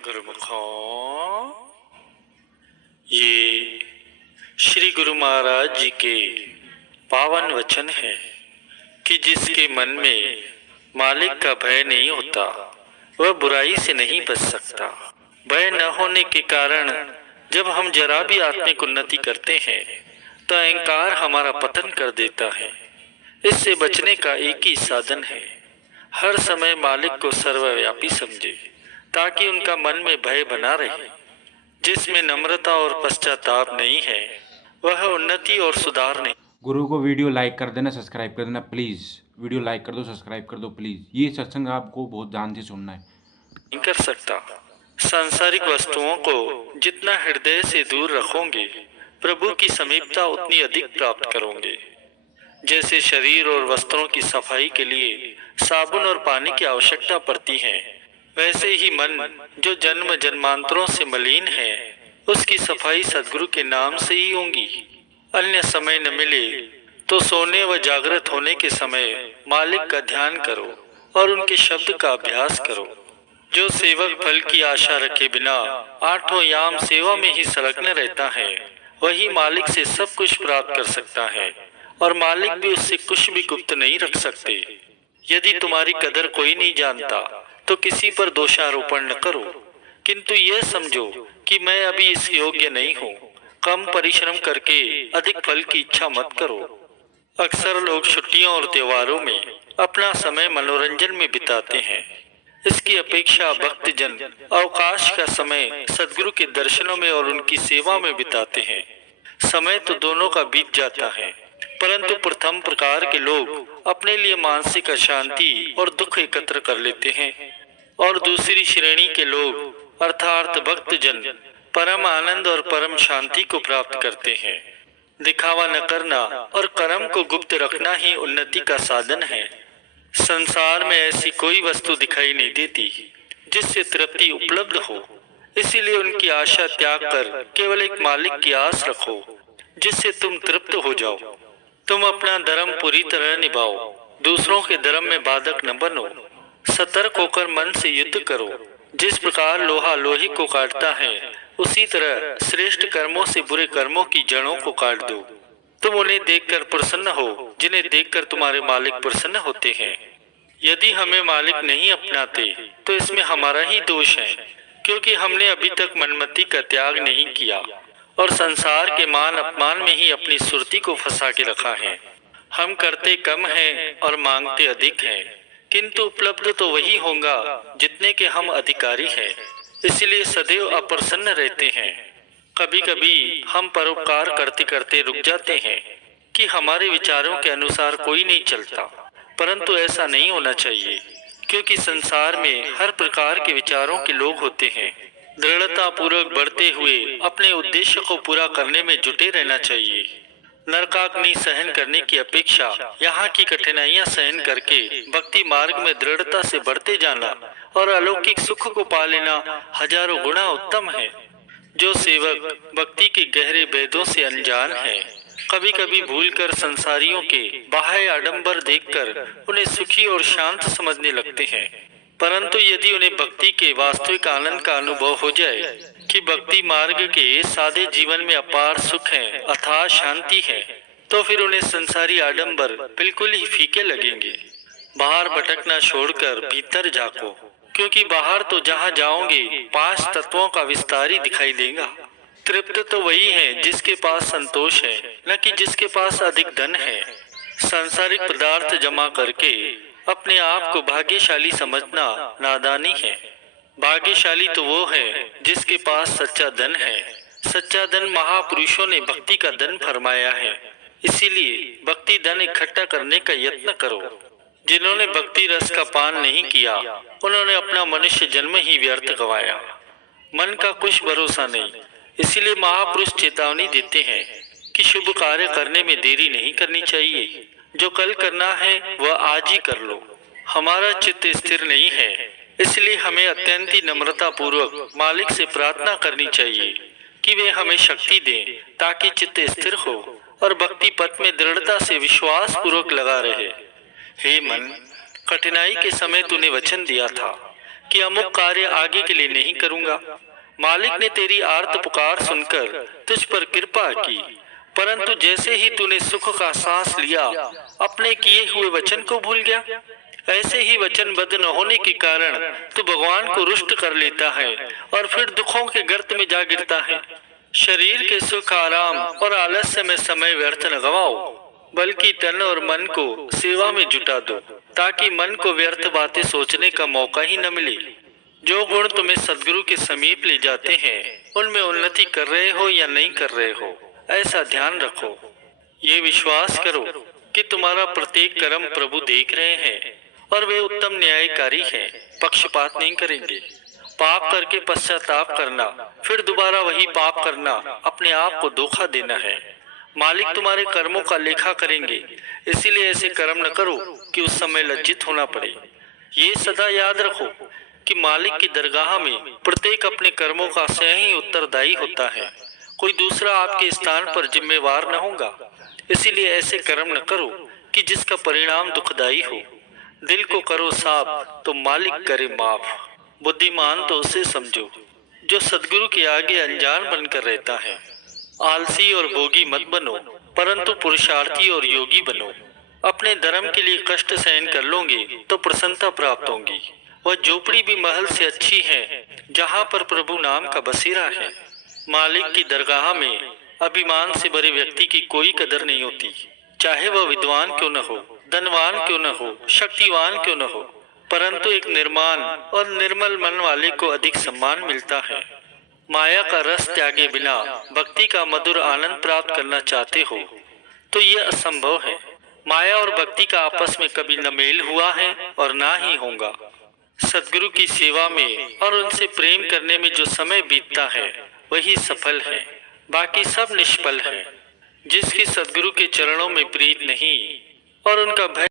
गुरुमुखों, ये श्री गुरु महाराज जी के पावन वचन है कि जिसके मन में मालिक का भय नहीं होता वह बुराई से नहीं बच सकता। भय न होने के कारण जब हम जरा भी आत्मिक उन्नति करते हैं तो अहंकार हमारा पतन कर देता है। इससे बचने का एक ही साधन है, हर समय मालिक को सर्वव्यापी समझे ताकि उनका मन में भय बना रहे। जिसमें नम्रता और पश्चाताप नहीं है वह उन्नति और सुधार नहीं। गुरु को वीडियो लाइक कर देना, सब्सक्राइब कर देना प्लीज़। वीडियो लाइक कर दो, सब्सक्राइब कर दो प्लीज़। ये सत्संग आपको बहुत ध्यान से सुनना है। नहीं कर सकता। सांसारिक वस्तुओं को जितना हृदय से दूर रखोगे प्रभु की समीपता उतनी अधिक प्राप्त करोगे। जैसे शरीर और वस्त्रों की सफाई के लिए साबुन और पानी की आवश्यकता पड़ती है, वैसे ही मन जो जन्म जन्मांतरों से मलिन है उसकी सफाई सद्गुरु के नाम से ही होगी। अन्य समय न मिले तो सोने व जागृत होने के समय मालिक का ध्यान करो और उनके शब्द का अभ्यास करो। जो सेवक फल की आशा रखे बिना आठों याम सेवा में ही संलग्न रहता है वही मालिक से सब कुछ प्राप्त कर सकता है और मालिक भी उससे कुछ भी गुप्त नहीं रख सकते। यदि तुम्हारी कदर कोई नहीं जानता तो किसी पर दोषारोपण न करो, किंतु यह समझो कि मैं अभी इस योग्य नहीं हूँ। कम परिश्रम करके अधिक फल की इच्छा मत करो। अक्सर लोग छुट्टियों और त्योहारों में अपना समय मनोरंजन में बिताते हैं। इसकी अपेक्षा भक्तजन अवकाश का समय सद्गुरु के दर्शनों में और उनकी सेवा में बिताते हैं। समय तो दोनों का बीत जाता है, परंतु प्रथम प्रकार के लोग अपने लिए मानसिक अशांति और दुख एकत्र कर लेते हैं और दूसरी श्रेणी के लोग अर्थात भक्तजन परम आनंद और परम शांति को प्राप्त करते हैं। दिखावा न करना और कर्म को गुप्त रखना ही उन्नति का साधन है। संसार में ऐसी कोई वस्तु दिखाई नहीं देती जिससे तृप्ति उपलब्ध हो, इसीलिए उनकी आशा त्याग कर केवल एक मालिक की आस रखो जिससे तुम तृप्त हो जाओ। तुम अपना धर्म पूरी तरह निभाओ, दूसरों के धर्म में बाधक न बनो। सतर्क होकर मन से युद्ध करो। जिस प्रकार लोहा लोहे को काटता है उसी तरह श्रेष्ठ कर्मों से बुरे कर्मों की जड़ों को काट दो। तुम उन्हें देखकर प्रसन्न हो जिन्हें देखकर तुम्हारे मालिक प्रसन्न होते हैं। यदि हमें मालिक नहीं अपनाते तो इसमें हमारा ही दोष है, क्योंकि हमने अभी तक मनमति का त्याग नहीं किया और संसार के मान अपमान में ही अपनी सुरती को फंसा के रखा है। हम करते कम हैं और मांगते अधिक हैं, किंतु उपलब्ध तो वही होगा जितने के हम अधिकारी हैं। इसलिए सदैव अप्रसन्न रहते हैं। कभी कभी हम परोपकार करते करते रुक जाते हैं कि हमारे विचारों के अनुसार कोई नहीं चलता, परंतु ऐसा नहीं होना चाहिए, क्योंकि संसार में हर प्रकार के विचारों के लोग होते हैं। दृढ़ता पूर्वक बढ़ते हुए अपने उद्देश्य को पूरा करने में जुटे रहना चाहिए। नरकाग्नि सहन करने की अपेक्षा यहाँ की कठिनाइयाँ सहन करके भक्ति मार्ग में दृढ़ता से बढ़ते जाना और अलौकिक सुख को पा लेना हजारों गुना उत्तम है। जो सेवक भक्ति के गहरे भेदों से अनजान है कभी कभी भूलकर संसारियों के बाह्य आडंबर देखकर उन्हें सुखी और शांत समझने लगते हैं, परंतु यदि उन्हें भक्ति के वास्तविक आनंद का अनुभव हो जाए कि भक्ति मार्ग के सादे जीवन में अपार सुख है, अथाह शांति है, तो फिर उन्हें संसारी आडंबर बिल्कुल ही फीके लगेंगे। बाहर भटकना छोड़कर भीतर झांको, क्योंकि बाहर तो जहाँ जाओगे 5 तत्वों का विस्तार ही दिखाई देगा। तृप्त तो वही है जिसके पास संतोष है, न कि जिसके पास अधिक धन है। सांसारिक पदार्थ जमा करके अपने आप को भाग्यशाली समझना नादानी है। भाग्यशाली तो वो है जिसके पास सच्चा धन है। सच्चा धन महापुरुषों ने भक्ति का धन फरमाया है, इसीलिए भक्ति धन इकट्ठा करने का यत्न करो। जिन्होंने भक्ति रस का पान नहीं किया उन्होंने अपना मनुष्य जन्म ही व्यर्थ गवाया। मन का कुछ भरोसा नहीं, इसीलिए महापुरुष चेतावनी देते हैं कि शुभ कार्य करने में देरी नहीं करनी चाहिए। जो कल करना है वह आज ही कर लो। हमारा चित्त स्थिर नहीं है, इसलिए हमें अत्यंत ही नम्रता पूर्वक मालिक से प्रार्थना करनी चाहिए कि वे हमें शक्ति दें ताकि चित्त स्थिर हो और भक्ति पथ में दृढ़ता से विश्वास पूर्वक लगा रहे। हे मन, कठिनाई के समय तूने वचन दिया था कि अमुक कार्य आगे के लिए नहीं करूंगा। मालिक ने तेरी आर्त पुकार सुनकर तुझ पर कृपा की, परंतु जैसे ही तूने सुख का सांस लिया, अपने किए हुए वचन को भूल गया। ऐसे ही वचनबद्ध न होने के कारण तू भगवान को रुष्ट कर लेता है और फिर दुखों के गर्त में जा गिरता है। शरीर के सुख, आराम और आलस्य में समय व्यर्थ न गवाओ, बल्कि तन और मन को सेवा में जुटा दो, ताकि मन को व्यर्थ बातें सोचने का मौका ही न मिले। जो गुण तुम्हें सदगुरु के समीप ले जाते हैं, उनमें उन्नति कर रहे हो या नहीं कर रहे हो, ऐसा ध्यान रखो। ये विश्वास करो कि तुम्हारा प्रत्येक कर्म प्रभु देख रहे हैं और वे उत्तम न्यायकारी हैं, पक्षपात नहीं करेंगे। पाप करके पश्चाताप करना, फिर दोबारा वही पाप करना, अपने आप को धोखा देना है। मालिक तुम्हारे कर्मों का लेखा करेंगे, इसीलिए ऐसे कर्म न करो कि उस समय लज्जित होना पड़े। ये सदा याद रखो कि मालिक की दरगाह में प्रत्येक अपने कर्मों का स्वयं ही उत्तरदायी होता है, कोई दूसरा आपके स्थान पर जिम्मेवार न होगा। इसीलिए ऐसे कर्म न करो कि जिसका परिणाम दुखदायी हो। दिल को करो साफ तो मालिक करे माफ। बुद्धिमान तो उसे समझो जो सदगुरु के आगे अनजान बनकर रहता है। आलसी और भोगी मत बनो, परंतु पुरुषार्थी और योगी बनो। अपने धर्म के लिए कष्ट सहन कर लोगे तो प्रसन्नता प्राप्त होगी। वह झोपड़ी भी महल से अच्छी है जहाँ पर प्रभु नाम का बसेरा है। मालिक की दरगाह में अभिमान से भरे व्यक्ति की कोई कदर नहीं होती, चाहे वह विद्वान क्यों न हो, धनवान क्यों न हो, शक्तिवान क्यों न हो, परंतु एक निर्माण और निर्मल मन वाले को अधिक सम्मान मिलता है। माया का रस त्यागे बिना भक्ति का मधुर आनंद प्राप्त करना चाहते हो तो यह असंभव है। माया और भक्ति का आपस में कभी न मेल हुआ है और ना ही होगा। सदगुरु की सेवा में और उनसे प्रेम करने में जो समय बीतता है वही सफल है, बाकी सब निष्फल है। जिसकी सदगुरु के चरणों में प्रीत नहीं और उनका भय